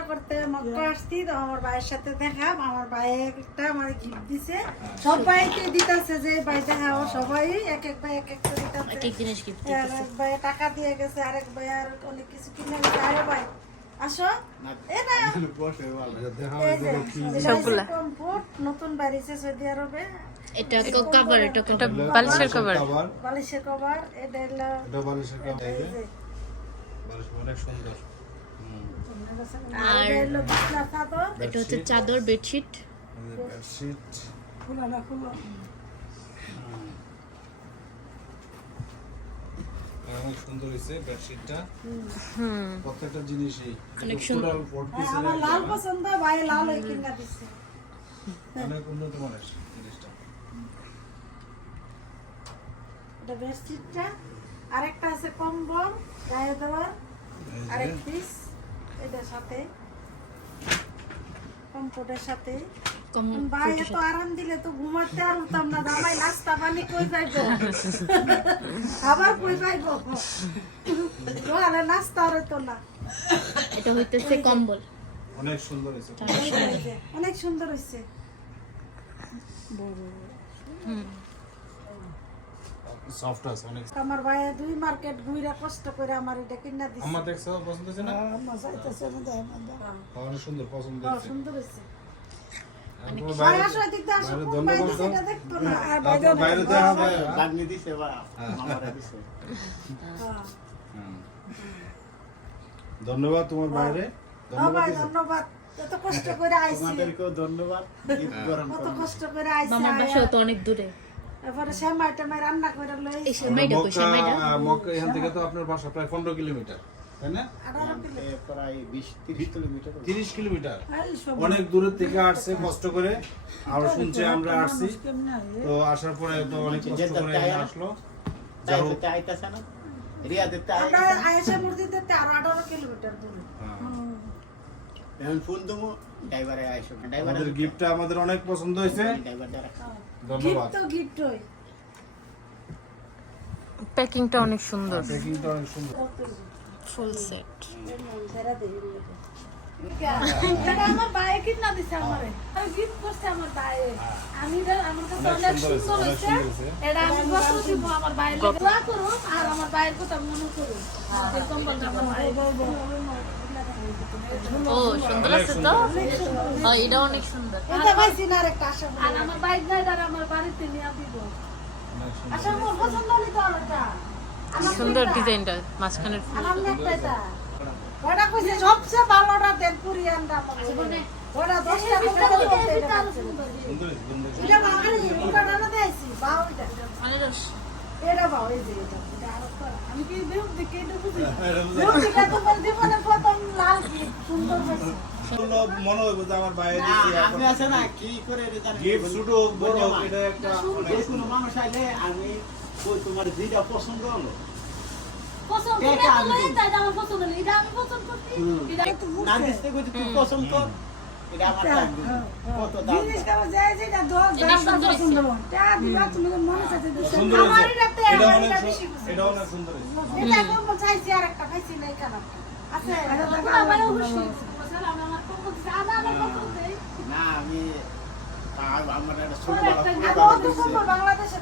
উমরা করতে মক্কা আসছি, তো আমার ভাইয়ের সাথে দেখা, আমার ভাই একটা আমার গিফট দিছে, সবাইকে দিতেছে, যে ভাই দেখাও সবাই এক এক ভাই এক এক করে দিতেছে, এক এক জিনিস গিফট এক ভাই টাকা দিয়ে গেছে, আরেক ভাই আর অনেক কিছু কিনে গেছে। আরে ভাই আসো, এটা এই যে সবগুলা। কমফোর্ট নতুন বাড়িছে সৌদি আরবে, এটা কভার, এটা বালিশের কভার। বালিশের কভার, এটা হলো বালিশের কভার। এই যে বালিশ অনেক সুন্দর। আর এটা হলো বিছানার চাদর, এটা হচ্ছে চাদর, বেডশিট। বেডশিট খুলো না খুলো, অনেক সুন্দর হয়েছে বেডশিটটা। হুম, প্রত্যেকটা জিনিসই অনেক সুন্দর। টোটাল 4 হ্যাঁ, পিসের আমার লাল পছন্দ, ভাই লাল ওই কিনা দিচ্ছে। অনেক উন্নত মানের জিনিসটা। এটা বেডশিটটা, আরেকটা আছে কম্বল গায়ে দেওয়ার, এই যে আরেক পিস এটার সাথে কমফোর্টের সাথে। ভাই এত আরাম দিলে তো ঘুমাতে আর উঠতাম না, জামাই নাস্তা পানি কই পাইবো, আবার কই পাইবো, ঘরে নাস্তা আর হইতো না। এটা হইতেছে কম্বল। অনেক সুন্দর হয়েছে। অনেক সুন্দর হয়েছে। হুম, সফট আছে অনেক। আমার ভাই 2 মার্কেট ঘুরে কষ্ট করে আমার এটা কিনা দিছে। আমার দেখছো পছন্দ হয়েছে না? মজা হইতেছে আমাদের। অনেক সুন্দর পছন্দ হ্যাঁ, হয়েছে। সুন্দর হয়েছে। তোমার ভাই বাইরে আসো এদিক দিয়ে আসো, বাইরে কোন ভাই ধন্যবাদ দিছে দাও। এটা দেখতো না, আর আপনার ভাইজান বাইরে দেখা ভাই। লাগনি দিছে বা আমারে দিছে। হ্যাঁ। ধন্যবাদ তোমার বাইরে। হ্যাঁ ভাই ধন্যবাদ, এত কষ্ট করে আইছি, তোমাদেরকেও ধন্যবাদ গিফট গ্রহণ কত করুন। কষ্ট করে আইছি। মামার বাসাও তো অনেক দূরে। এবারে সেমাই টেমাই রান্না করে লই এই সেমাইটা কই, সেমাইটা? মক্কা এখান থেকে তো আপনার বাসা প্রায় 15 কিলোমিটার, তাই না? 18 কিলো। প্রায় 20-30 কিলোমিটার। 30 কিলোমিটার। এই সব অনেক দূরের থেকে আসছে কষ্ট করে। আর শুনছি আমরা আসছি, তো আসার পরে তো অনেক কষ্ট করে এখানে আসলো। যাই হোক, যাইতে আইতাছে না রিয়াদেতে আমরা আইতাছে। আয়েশা মুর্দিতে 18 কিলোমিটার দূরে। এখন ফোন দেবো ড্রাইভারে আইসো না ড্রাইভারে আমাদের গিফটটা আমাদের অনেক পছন্দ হয়েছে। ড্রাইভার দ্বারা ধন্যবাদ। গিফট তো গিফট হই। প্যাকিংটা অনেক সুন্দর, প্যাকিংটা অনেক সুন্দর। Full set. ছেড়ে দেই এটা আমার ভাই কিনা দিছে আমারে, আর গিফট করছে আমার ভাই। আমার কাছে অনেক সুন্দর হইছে, এটা আমি বসে দিব আমার ভাইয়ের লাগি। দোয়া করো আর আমার ভাইয়ের কথা মনে করো, যে কম্বলটা আমার ভাই। ও সুন্দর আছে তো। হ্যাঁ, এটা অনেক সুন্দর। এটা পাইছি না আরেকটা আশা, আর আমার বাইক রাইডার আমার বাড়িতে নিয়ে দিব। অনেক সুন্দর। আশা মোর পছন্দ হলি তো আলোটা। সুন্দর ডিজাইনটা, মাঝখানের ফুল। আমার নেকটা এটা। ওটা কইছে সবচেয়ে ভালোটা দেন কোরিয়ানটা আমাকে। ওটা 10 টাকা করে বলতে এটা। সুন্দর হয়েছে, সুন্দর হয়েছে। এটা বাঙালি ওটা না দেইছি বাও এটা। অনেক এটা বাও এই যে এটা। এটা আরো করা। আমি কি দেব দেখে এটা বুঝি। এটা বুঝতে দেও এটা তো বল জীবনে প্রথম লাল কি সুন্দর হইছে। পারলো, মনে হইব যে আমার বাইরে না, দিছি আমি আছে না কি করে এটা জানি গিফট ছোট হোক, বড় হোক, এটা একটা যে কোনো মানুষ আইলে আমি কই তোমার যেটা পছন্দ হলো পছন্দ এটা এটা আমি লই দেব। তাই আমার পছন্দ নেই, এটা আমি পছন্দ করছি। এটা না দিতে কই তুই পছন্দ কর এটা আমার লাগবে কত দাম জিনিস কারো যায় যে এটা 10 এটা সুন্দর পছন্দ হইছে। হয়। টা দিবা তুমি মনে চাইতে দিছো। সুন্দর আমার হয়েছে। এটাতে এটা আমার অনেক এটা বেশি খুশি। এটা অনেক সুন্দর হয়েছে। এটা আমি চাইছি আরেকটা পাইছি না কেন? আছে আমারও খুশি। স্যার আমার পছন্দ আমার পছন্দ না আমি আমার একটা ছোট আমার একটা আর বড় অত সুন্দর বাংলাদেশে